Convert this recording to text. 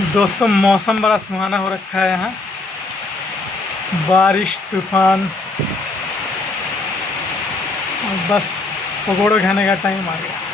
दोस्तों मौसम बड़ा सुहाना हो रखा है यहाँ। बारिश तूफान और बस पकौड़े खाने का टाइम आ गया।